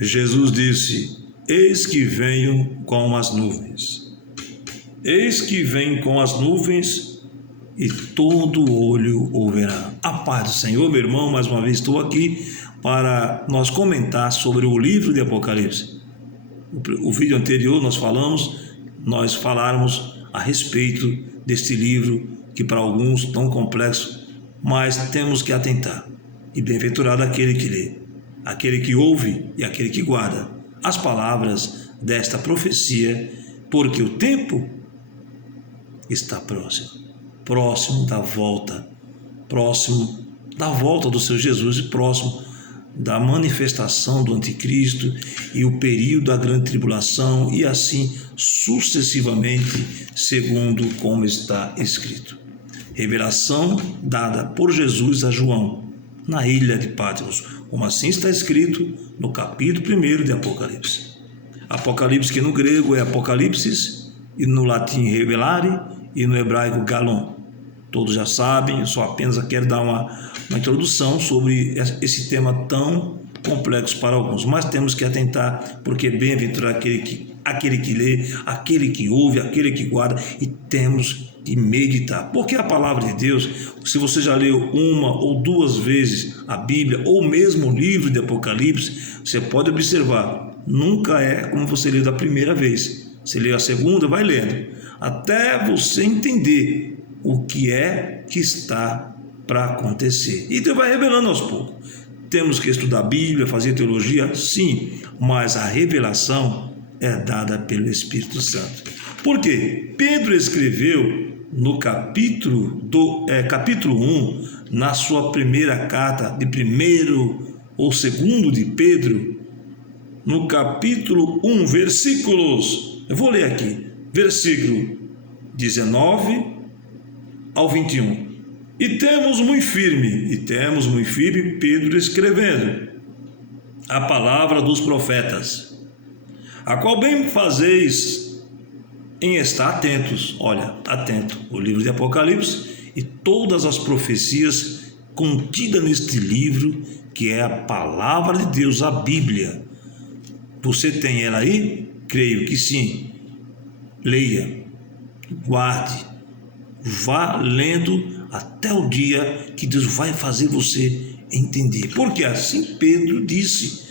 Jesus disse: eis que venho com as nuvens. Eis que venho com as nuvens e todo olho o verá. A paz do Senhor, meu irmão, mais uma vez estou aqui para nós comentar sobre o livro de Apocalipse. O vídeo anterior nós faláramos a respeito deste livro que para alguns tão complexo, mas temos que atentar. E bem-aventurado aquele que lê, aquele que ouve e aquele que guarda as palavras desta profecia, porque o tempo está próximo da volta do Senhor Jesus e próximo da manifestação do anticristo e o período da grande tribulação e assim sucessivamente, segundo como está escrito. Revelação dada por Jesus a João na ilha de Patmos, como assim está escrito no capítulo 1 de Apocalipse. Apocalipse, que no grego é Apocalipsis, e no latim revelare, e no hebraico galon. Todos já sabem, eu só apenas quero dar uma introdução sobre esse tema tão complexo para alguns, mas temos que atentar, porque bem-aventurado aquele que lê, aquele que ouve, aquele que guarda, e temos que meditar, porque a palavra de Deus, se você já leu uma ou duas vezes a Bíblia, ou mesmo o livro de Apocalipse, você pode observar, nunca é como você lê da primeira vez. Você lê a segunda, vai lendo, até você entender o que é que está para acontecer. E Deus vai revelando aos poucos. Temos que estudar a Bíblia, fazer teologia, sim, mas a revelação é dada pelo Espírito Santo. Por quê? Pedro escreveu no capítulo 1, na sua primeira carta, de 1º ou 2º de Pedro, no capítulo 1, versículos, eu vou ler aqui, versículo 19 ao 21. E temos muito firme, Pedro escrevendo, a palavra dos profetas, a qual bem fazeis em estar atentos. Olha, atento, o livro de Apocalipse e todas as profecias contidas neste livro, que é a palavra de Deus, a Bíblia. Você tem ela aí? Creio que sim. Leia, guarde, vá lendo até o dia que Deus vai fazer você entender. Porque assim Pedro disse: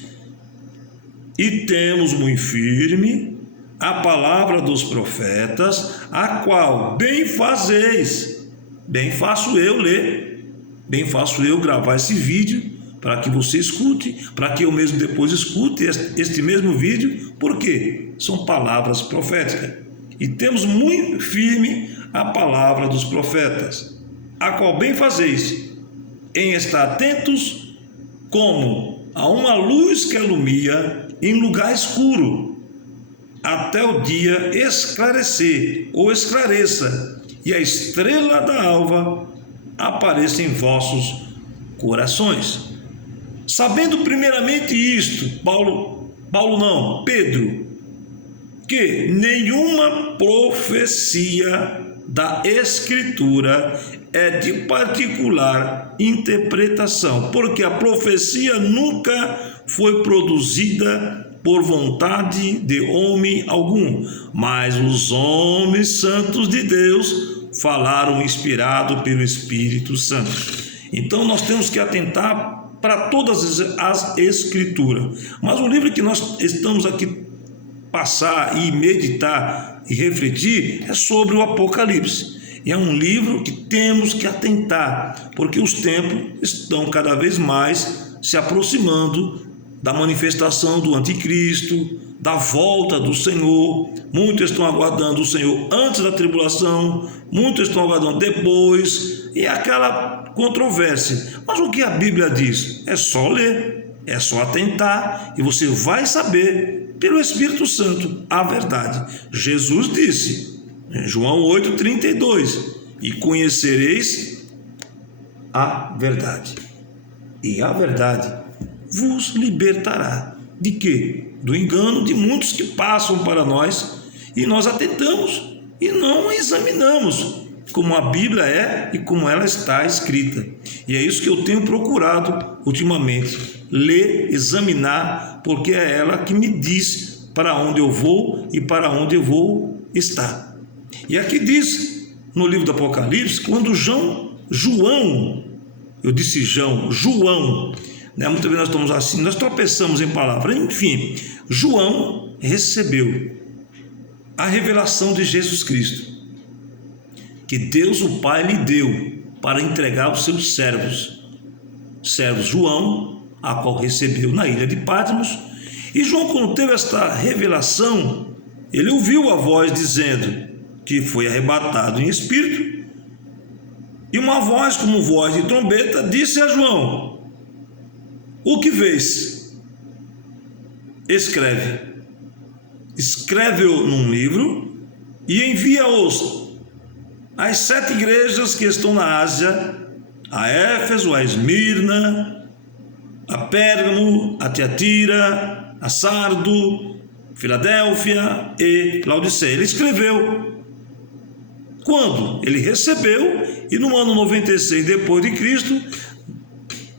e temos muito firme a palavra dos profetas, a qual bem fazeis. Bem faço eu ler, bem faço eu gravar esse vídeo para que você escute, para que eu mesmo depois escute este mesmo vídeo, porque são palavras proféticas. E temos muito firme a palavra dos profetas, a qual bem fazeis em estar atentos, como a uma luz que alumia em lugar escuro, até o dia esclarecer ou esclareça, e a estrela da alva apareça em vossos corações. Sabendo primeiramente isto, Pedro, que nenhuma profecia da Escritura é de particular interpretação, porque a profecia nunca foi produzida por vontade de homem algum, mas os homens santos de Deus falaram inspirado pelo Espírito Santo. Então nós temos que atentar para todas as Escrituras, mas o livro que nós estamos aqui passar e meditar e refletir é sobre o Apocalipse. E é um livro que temos que atentar, porque os tempos estão cada vez mais se aproximando da manifestação do anticristo, da volta do Senhor. Muitos estão aguardando o Senhor antes da tribulação, muitos estão aguardando depois, e aquela controvérsia. Mas o que a Bíblia diz? É só ler, é só atentar, e você vai saber pelo Espírito Santo a verdade. Jesus disse em João 8,32: e conhecereis a verdade, e a verdade vos libertará. De quê? Do engano de muitos que passam para nós, e nós atentamos e não examinamos. como a Bíblia é e como ela está escrita. E é isso que eu tenho procurado ultimamente, ler, examinar, porque é ela que me diz para onde eu vou e para onde eu vou estar. E aqui diz no livro do Apocalipse, quando João, né? Muitas vezes nós estamos assim, nós tropeçamos em palavras, enfim, João recebeu a revelação de Jesus Cristo, que Deus o Pai lhe deu para entregar aos seus servos João, a qual recebeu na ilha de Patmos. E João, quando teve esta revelação, ele ouviu a voz dizendo que foi arrebatado em espírito, e uma voz como voz de trombeta disse a João: o que vês? Escreve-o num livro e envia-os às 7 igrejas que estão na Ásia, a Éfeso, a Esmirna, a Pérgamo, a Tiatira, a Sardo, Filadélfia e Laodiceia. Ele escreveu quando ele recebeu, e no ano 96 depois de Cristo,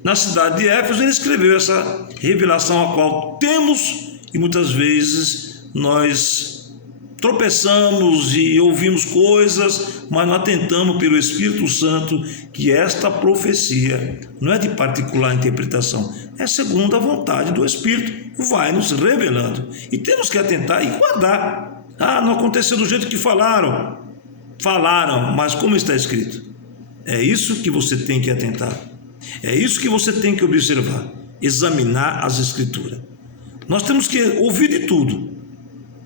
na cidade de Éfeso, ele escreveu essa revelação a qual temos, e muitas vezes nós tropeçamos e ouvimos coisas, mas não atentamos pelo Espírito Santo que esta profecia não é de particular interpretação, é segundo a vontade do Espírito, vai nos revelando, e temos que atentar e guardar. Não aconteceu do jeito que falaram, mas como está escrito? É isso que você tem que atentar, é isso que você tem que observar, examinar as Escrituras. Nós temos que ouvir de tudo,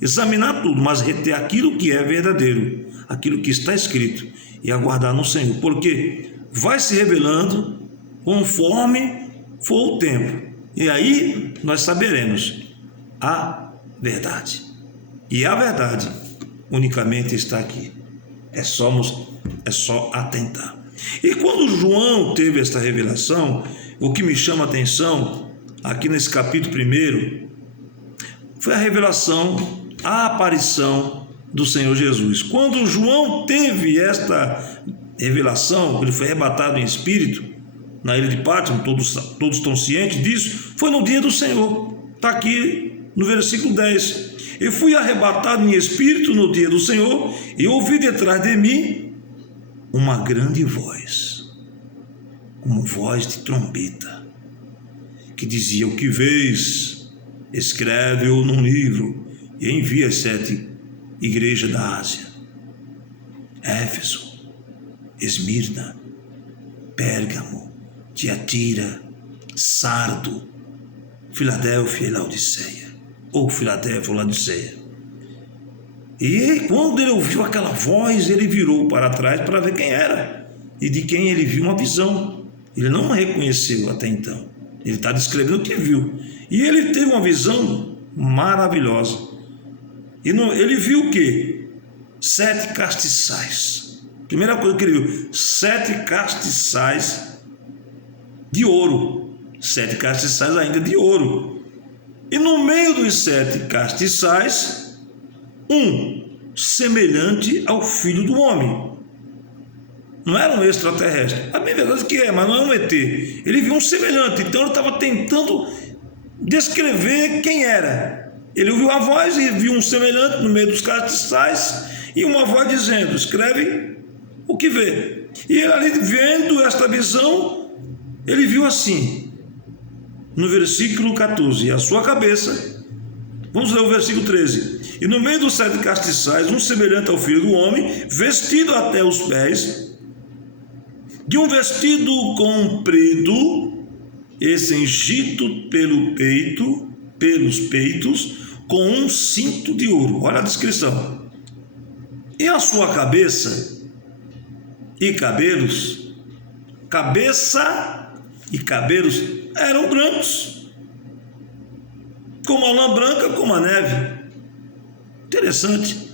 examinar tudo, mas reter aquilo que é verdadeiro, aquilo que está escrito, e aguardar no Senhor, porque vai se revelando conforme for o tempo, e aí nós saberemos a verdade, e a verdade unicamente está aqui, é só atentar. E quando João teve esta revelação, o que me chama a atenção aqui nesse capítulo 1 foi a revelação, a aparição do Senhor Jesus. Quando João teve esta revelação, ele foi arrebatado em espírito na ilha de Patmos, todos estão cientes disso, foi no dia do Senhor. Está aqui no versículo 10. Eu fui arrebatado em espírito no dia do Senhor e ouvi detrás de mim uma grande voz, como voz de trombeta, que dizia: o que vês, escreve-o num livro e envia às 7 igrejas da Ásia, Éfeso, Esmirna, Pérgamo, Tiatira, Sardo, Filadélfia e Laodiceia, ou Filadélfia ou Laodiceia. E quando ele ouviu aquela voz, ele virou para trás para ver quem era, e de quem ele viu uma visão. Ele não reconheceu até então, ele está descrevendo o que viu, e ele teve uma visão maravilhosa. E ele viu o que? 7 castiçais. Primeira coisa que ele viu, 7 castiçais de ouro, 7 castiçais ainda de ouro, e no meio dos 7 castiçais, um semelhante ao Filho do Homem. Não era um extraterrestre, a bem verdade que é, mas não é um ET. Ele viu um semelhante, então ele estava tentando descrever quem era. Ele ouviu a voz e viu um semelhante no meio dos castiçais, e uma voz dizendo: escreve o que vê. E ele ali, vendo esta visão, ele viu assim, no versículo 14, a sua cabeça. Vamos ler o versículo 13. E no meio dos 7 castiçais, um semelhante ao Filho do Homem, vestido até os pés, de um vestido comprido e cingido pelos peitos, com um cinto de ouro. Olha a descrição. E a sua cabeça e cabelos eram brancos, como a lã branca, como a neve. Interessante.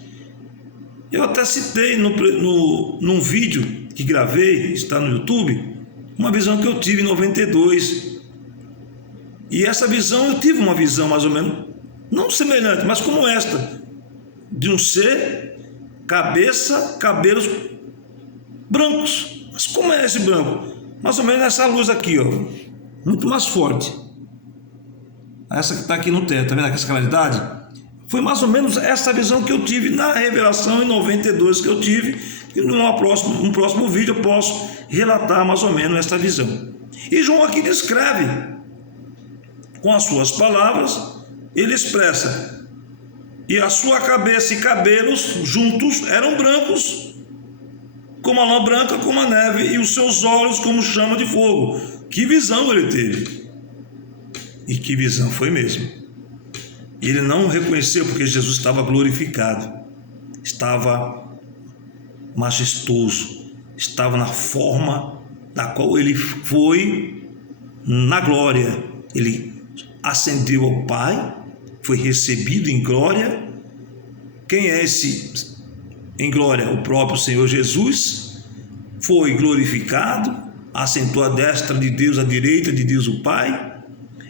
Eu até citei num vídeo que gravei, está no YouTube, uma visão que eu tive em 92. E essa visão, eu tive uma visão mais ou menos, não semelhante, mas como esta, de um ser, cabeça, cabelos brancos. Mas como é esse branco? Mais ou menos essa luz aqui, ó, muito mais forte. Essa que está aqui no teto, tá vendo essa claridade? Foi mais ou menos essa visão que eu tive na revelação em 92 que eu tive. E num próximo vídeo eu posso relatar mais ou menos essa visão. E João aqui descreve, com as suas palavras, ele expressa: e a sua cabeça e cabelos juntos eram brancos, como a lã branca, como a neve, e os seus olhos como chama de fogo. Que visão ele teve! E que visão foi mesmo! Ele não reconheceu, porque Jesus estava glorificado, estava majestoso, estava na forma da qual ele foi na glória. Ele ascendeu ao Pai, foi recebido em glória. Quem é esse em glória? O próprio Senhor Jesus. Foi glorificado, assentou à destra de Deus, à direita de Deus o Pai.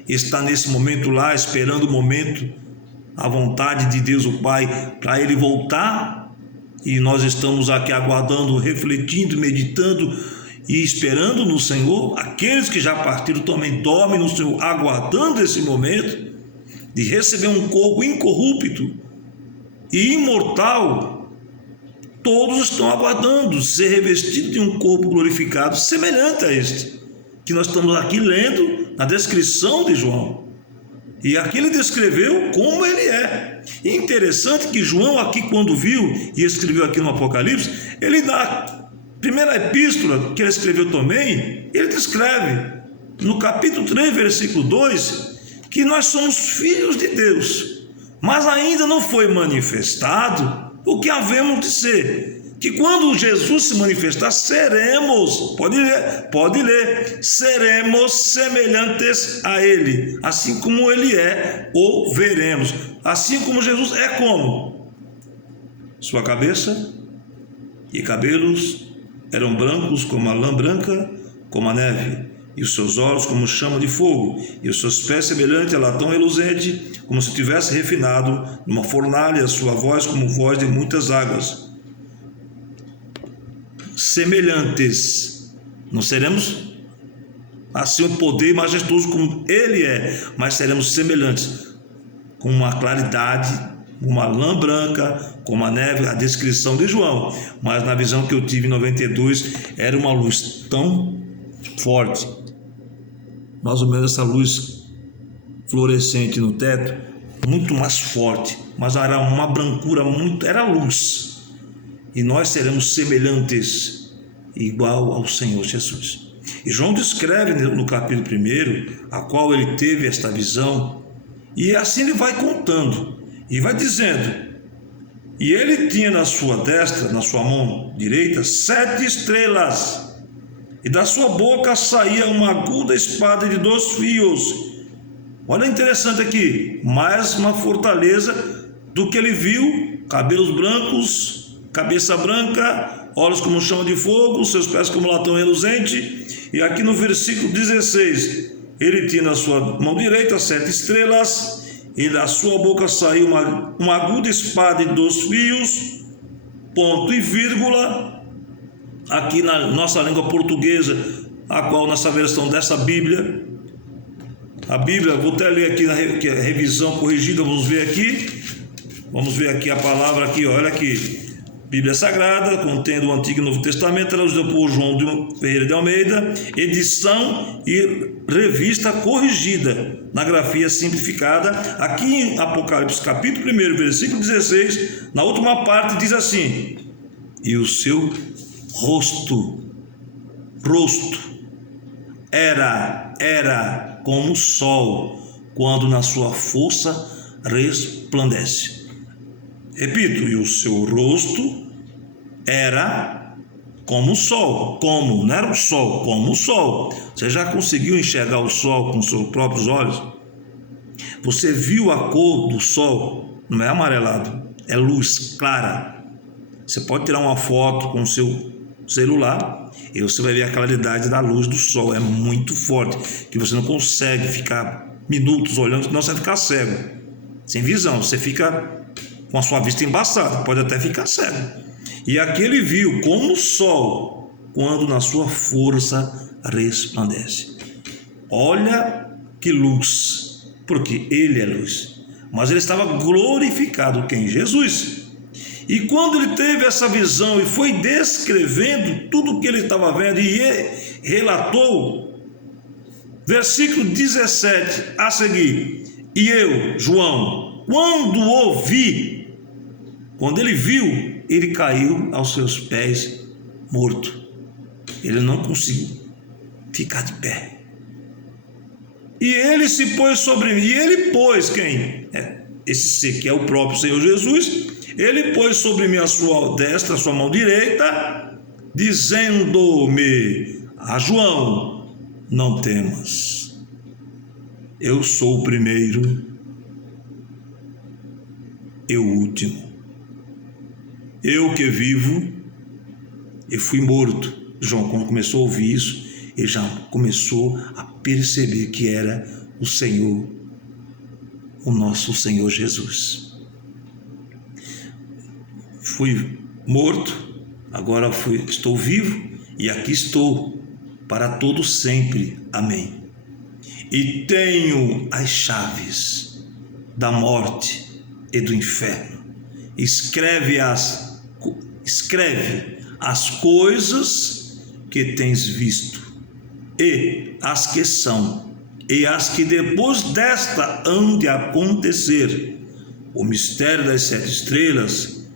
Está nesse momento lá, esperando o momento, a vontade de Deus o Pai, para ele voltar. E nós estamos aqui aguardando, refletindo, meditando e esperando no Senhor. Aqueles que já partiram também dormem no Senhor, aguardando esse momento de receber um corpo incorrupto e imortal. Todos estão aguardando ser revestidos de um corpo glorificado semelhante a este que nós estamos aqui lendo na descrição de João. E aqui ele descreveu como ele é. E interessante que João aqui, quando viu e escreveu aqui no Apocalipse, ele na primeira epístola que ele escreveu também, ele descreve no capítulo 3, versículo 2, que nós somos filhos de Deus, mas ainda não foi manifestado o que havemos de ser. Que quando Jesus se manifestar, seremos, pode ler, seremos semelhantes a Ele, assim como Ele é, ou veremos. Assim como Jesus é como? Sua cabeça e cabelos eram brancos como a lã branca, como a neve, e os seus olhos como chama de fogo, e os seus pés semelhante a latão reluzente, como se tivesse refinado numa fornalha, a sua voz como voz de muitas águas. Semelhantes, não seremos assim um poder majestoso como ele é, mas seremos semelhantes, com uma claridade, uma lã branca, como a neve, a descrição de João. Mas na visão que eu tive em 92, era uma luz tão forte, mais ou menos essa luz fluorescente no teto, muito mais forte, mas era uma brancura muito, era luz. E nós seremos semelhantes, igual ao Senhor Jesus. E João descreve no capítulo 1, a qual ele teve esta visão, e assim ele vai contando, e vai dizendo: e ele tinha na sua destra, na sua mão direita, 7 estrelas, e da sua boca saía uma aguda espada de 2 fios. Olha interessante aqui, mais uma fortaleza do que ele viu: cabelos brancos, cabeça branca, olhos como chama de fogo, seus pés como latão reluzente. E aqui no versículo 16, ele tinha na sua mão direita 7 estrelas, e da sua boca saiu uma aguda espada de 2 fios, ponto e vírgula. Aqui na nossa língua portuguesa, a qual nessa versão dessa Bíblia, a Bíblia, vou até ler aqui na revisão corrigida, vamos ver aqui a palavra aqui, olha aqui. Bíblia Sagrada, contendo o Antigo e Novo Testamento, traduzido por João Ferreira de Almeida, edição e revista corrigida, na grafia simplificada. Aqui em Apocalipse, capítulo 1, versículo 16, na última parte diz assim: e o seu rosto era como o sol, quando na sua força resplandece. Repito, e o seu rosto era como o sol, como, não era o sol, como o sol. Você já conseguiu enxergar o sol com seus próprios olhos? Você viu a cor do sol? Não é amarelado, é luz clara. Você pode tirar uma foto com o seu celular e você vai ver a claridade da luz do sol. É muito forte, que você não consegue ficar minutos olhando, senão você vai ficar cego, sem visão, você fica com a sua vista embaçada, pode até ficar cego. E aqui ele viu como o sol, quando na sua força resplandece. Olha que luz, porque ele é luz. Mas ele estava glorificado, quem? Jesus. E quando ele teve essa visão e foi descrevendo tudo o que ele estava vendo e relatou, versículo 17 a seguir: e eu, João, quando ele viu, ele caiu aos seus pés morto. Ele não conseguiu ficar de pé. E ele se pôs sobre mim. E ele pôs quem? Esse ser que é o próprio Senhor Jesus. Ele pôs sobre mim a sua destra, a sua mão direita, dizendo-me: a João, não temas. Eu sou o primeiro e o último. Eu que vivo e fui morto. João, quando começou a ouvir isso, ele já começou a perceber que era o Senhor, o nosso Senhor Jesus. Fui morto, agora estou vivo e aqui estou para todo sempre. Amém. E tenho as chaves da morte e do inferno. Escreve as coisas que tens visto, e as que são, e as que depois desta hão de acontecer. O mistério das 7 estrelas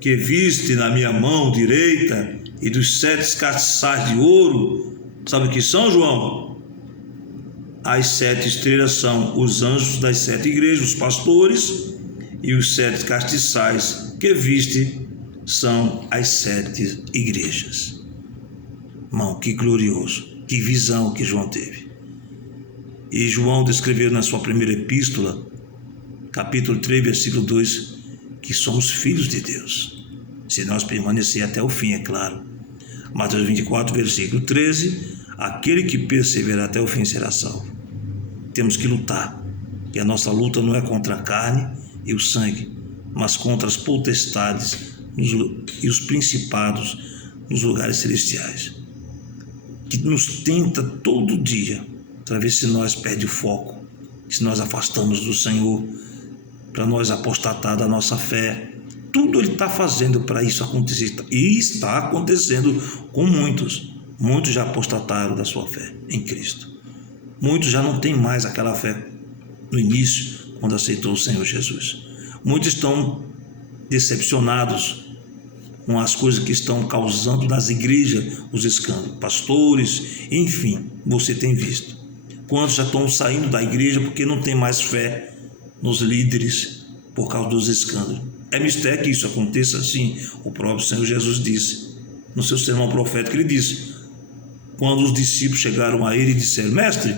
que viste na minha mão direita e dos 7 castiçais de ouro, sabe o que são, João? As 7 estrelas são os anjos das 7 igrejas, os pastores, e os 7 castiçais que viste são as 7 igrejas. Irmão, que glorioso, que visão que João teve. E João descreveu na sua primeira epístola, capítulo 3, versículo 2, que somos filhos de Deus, se nós permanecer até o fim, é claro. Mateus 24, versículo 13, aquele que perseverar até o fim será salvo. Temos que lutar, e a nossa luta não é contra a carne e o sangue, mas contra as potestades e os principados nos lugares celestiais, que nos tenta todo dia para ver se nós perdemos o foco, se nós afastamos do Senhor, para nós apostatar da nossa fé. Tudo ele está fazendo para isso acontecer, e está acontecendo com muitos. Muitos já apostataram da sua fé em Cristo. Muitos já não têm mais aquela fé no início, quando aceitou o Senhor Jesus. Muitos estão decepcionados com as coisas que estão causando nas igrejas os escândalos, pastores, enfim, você tem visto. Quantos já estão saindo da igreja porque não tem mais fé nos líderes por causa dos escândalos. É mistério que isso aconteça assim. O próprio Senhor Jesus disse, no seu sermão profético, ele disse, quando os discípulos chegaram a ele e disseram: mestre,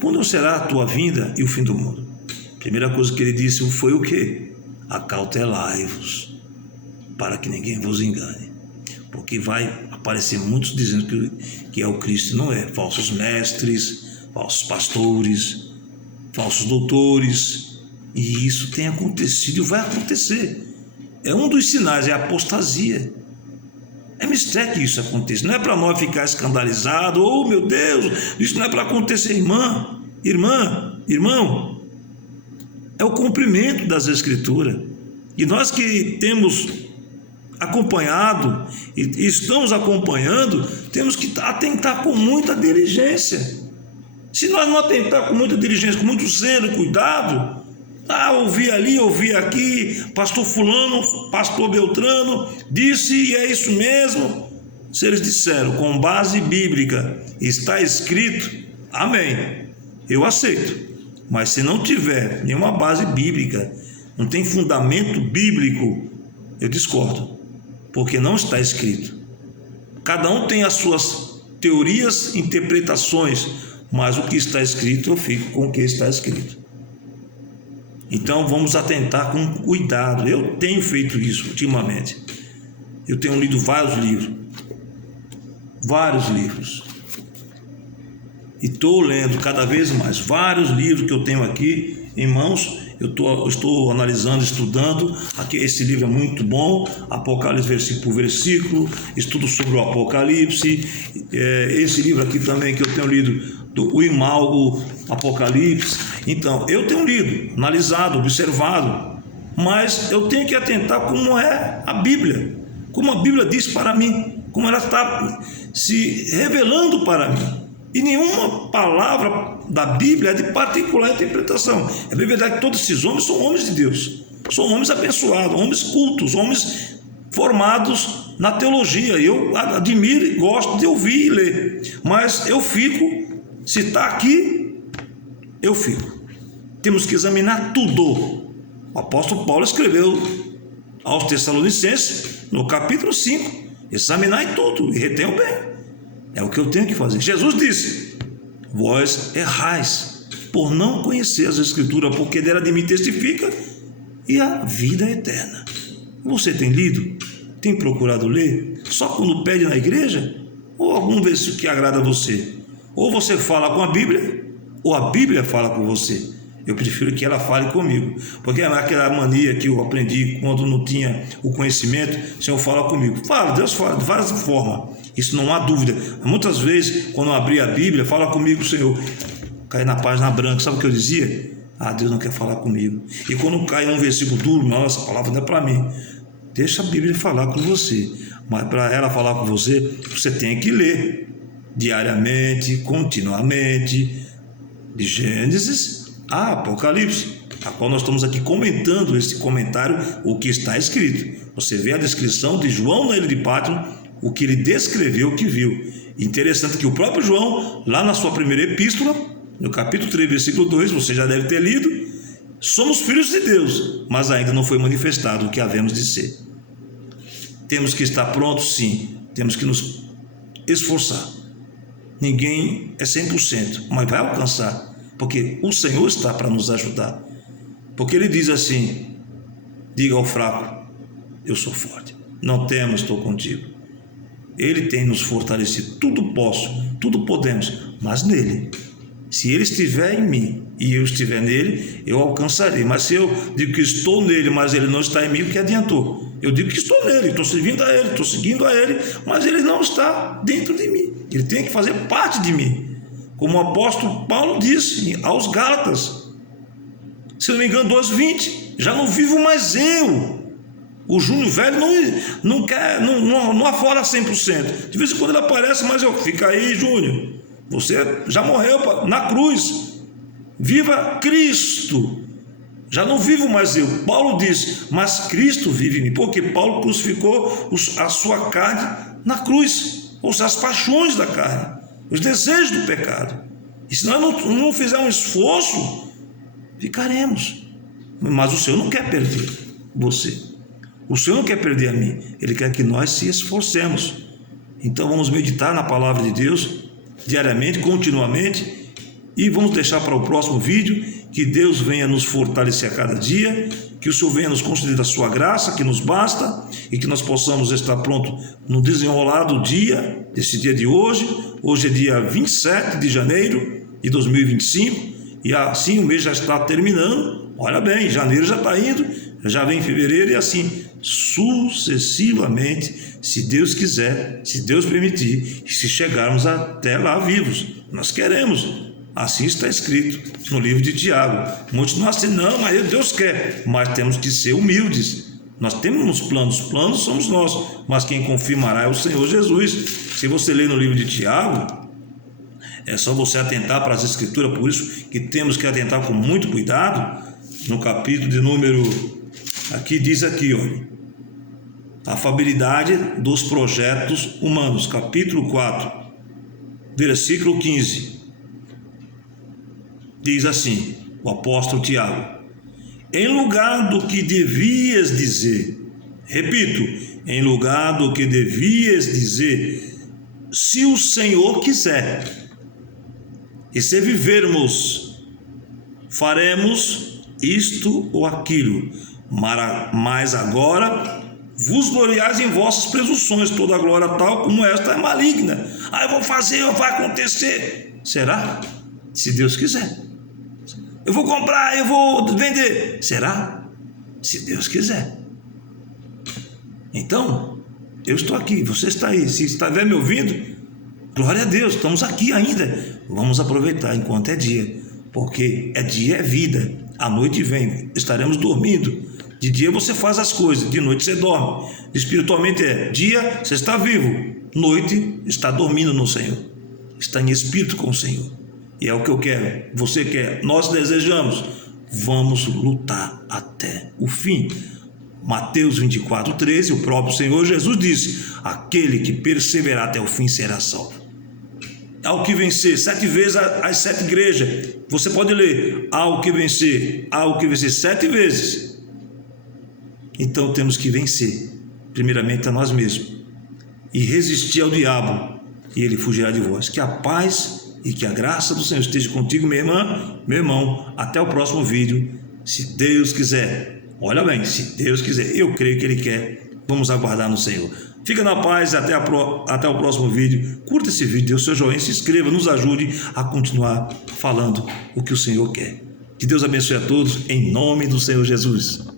quando será a tua vinda e o fim do mundo? A primeira coisa que ele disse foi o quê? Acautelai-vos, para que ninguém vos engane, porque vai aparecer muitos dizendo que é o Cristo. Não é, falsos mestres, falsos pastores, falsos doutores, e isso tem acontecido e vai acontecer. É um dos sinais, é a apostasia. É mistério que isso aconteça. Não é para nós ficar escandalizados, oh meu Deus, isso não é para acontecer, irmão. É o cumprimento das Escrituras. E nós que temos acompanhado e estamos acompanhando, temos que atentar com muita diligência. Se nós não atentar com muita diligência, com muito zelo e cuidado, ouvi ali, ouvi aqui, pastor fulano, pastor Beltrano disse e é isso mesmo. Se eles disseram com base bíblica, está escrito, amém, eu aceito. Mas se não tiver nenhuma base bíblica, não tem fundamento bíblico, eu discordo, porque não está escrito. Cada um tem as suas teorias, interpretações, mas o que está escrito, eu fico com o que está escrito. Então vamos atentar com cuidado. Eu tenho feito isso ultimamente. Eu tenho lido vários livros. e estou lendo cada vez mais vários livros que eu tenho aqui em mãos. Eu estou analisando, estudando. Aqui, esse livro é muito bom, Apocalipse versículo por versículo, estudo sobre o Apocalipse. Esse livro aqui também que eu tenho lido, o Imalgo Apocalipse. Então, eu tenho lido, analisado, observado, mas eu tenho que atentar como é a Bíblia, como a Bíblia diz para mim, como ela está se revelando para mim. E nenhuma palavra da Bíblia é de particular interpretação. É verdade que todos esses homens são homens de Deus, são homens abençoados, homens cultos, homens formados na teologia. Eu admiro e gosto de ouvir e ler, mas eu fico, se está aqui, eu fico. Temos que examinar tudo. O apóstolo Paulo escreveu aos Tessalonicenses, no capítulo 5, examinar tudo e reter o bem. É o que eu tenho que fazer. Jesus disse: vós errais por não conhecer as Escrituras, porque dela de mim testifica, e a vida eterna. Você tem lido? Tem procurado ler? Só quando pede na igreja? Ou algum versículo que agrada a você? Ou você fala com a Bíblia, ou a Bíblia fala com você. Eu prefiro que ela fale comigo, porque é aquela mania que eu aprendi quando não tinha o conhecimento. O Senhor fala comigo. Fala, Deus fala de várias formas, isso não há dúvida. Muitas vezes, quando eu abri a Bíblia, fala comigo, Senhor. Cai na página branca, sabe o que eu dizia? Deus não quer falar comigo. E quando cai um versículo duro, nossa, a palavra não é para mim. Deixa a Bíblia falar com você, mas para ela falar com você, você tem que ler diariamente, continuamente, de Gênesis a Apocalipse, a qual nós estamos aqui comentando esse comentário, o que está escrito. Você vê a descrição de João na ilha de Patmos, o que ele descreveu, o que viu. Interessante que o próprio João, lá na sua primeira epístola, no capítulo 3, versículo 2, você já deve ter lido: somos filhos de Deus, mas ainda não foi manifestado o que havemos de ser. Temos que estar prontos, sim, temos que nos esforçar. Ninguém é 100%, mas vai alcançar, porque o Senhor está para nos ajudar. Porque Ele diz assim: diga ao fraco, eu sou forte, não temas, estou contigo. Ele tem nos fortalecido. Tudo posso, tudo podemos, mas nele. Se Ele estiver em mim e eu estiver nele, eu alcançarei. Mas se eu digo que estou nele, mas Ele não está em mim, o que adiantou? Eu digo que estou nele, estou servindo a Ele, estou seguindo a Ele, mas Ele não está dentro de mim. Ele tem que fazer parte de mim. Como o apóstolo Paulo disse aos Gálatas, se não me engano, 2:20, já não vivo mais eu. O Júnior velho não afora 100%. De vez em quando ele aparece, mas fica aí, Júnior. Você já morreu na cruz. Viva Cristo. Já não vivo mais eu. Paulo diz, mas Cristo vive em mim. Porque Paulo crucificou a sua carne na cruz. Ou seja, as paixões da carne, os desejos do pecado. E se nós não fizermos um esforço, ficaremos. Mas o Senhor não quer perder você. O Senhor não quer perder a mim. Ele quer que nós se esforcemos. Então vamos meditar na palavra de Deus diariamente, continuamente, e vamos deixar para o próximo vídeo. Que Deus venha nos fortalecer a cada dia, que o Senhor venha nos conceder a sua graça, que nos basta, e que nós possamos estar pronto no desenrolar do dia, desse dia de hoje. Hoje é dia 27 de janeiro de 2025, e assim o mês já está terminando. Olha bem, janeiro já está indo, já vem fevereiro, e assim sucessivamente, se Deus quiser, se Deus permitir, e se chegarmos até lá vivos. Nós queremos. Assim está escrito no livro de Tiago. Muitos não assim, não, mas Deus quer. Mas temos que ser humildes. Nós temos planos, planos somos nós, mas quem confirmará é o Senhor Jesus. Se você ler no livro de Tiago, é só você atentar para as Escrituras. Por isso que temos que atentar com muito cuidado. No capítulo de número, aqui diz aqui, olha, a afabilidade dos projetos humanos, capítulo 4, versículo 15. Diz assim, o apóstolo Tiago: em lugar do que devias dizer, repito, em lugar do que devias dizer, se o Senhor quiser, e se vivermos, faremos isto ou aquilo, mas agora vos gloriais em vossas presunções, toda glória tal como esta é maligna. Eu vou fazer, vai acontecer. Será? Se Deus quiser. Eu vou comprar, eu vou vender. Será? Se Deus quiser. Então, eu estou aqui, você está aí. Se estiver me ouvindo, glória a Deus, estamos aqui ainda. Vamos aproveitar enquanto é dia, porque dia é vida. A noite vem, estaremos dormindo. De dia você faz as coisas, de noite você dorme. Espiritualmente dia você está vivo, noite está dormindo no Senhor, está em espírito com o Senhor. E é o que eu quero, você quer, nós desejamos. Vamos lutar até o fim. Mateus 24:13, o próprio Senhor Jesus disse: aquele que perseverar até o fim será salvo. Ao que vencer, 7 vezes as 7 igrejas, você pode ler, ao que vencer 7 vezes. Então temos que vencer, primeiramente a nós mesmos, e resistir ao diabo, e ele fugirá de vós. Que a paz e que a graça do Senhor esteja contigo, minha irmã, meu irmão. Até o próximo vídeo, se Deus quiser. Olha bem, se Deus quiser, eu creio que Ele quer. Vamos aguardar no Senhor. Fica na paz, até o próximo vídeo. Curta esse vídeo, dê o seu joinha, se inscreva, nos ajude a continuar falando o que o Senhor quer. Que Deus abençoe a todos, em nome do Senhor Jesus.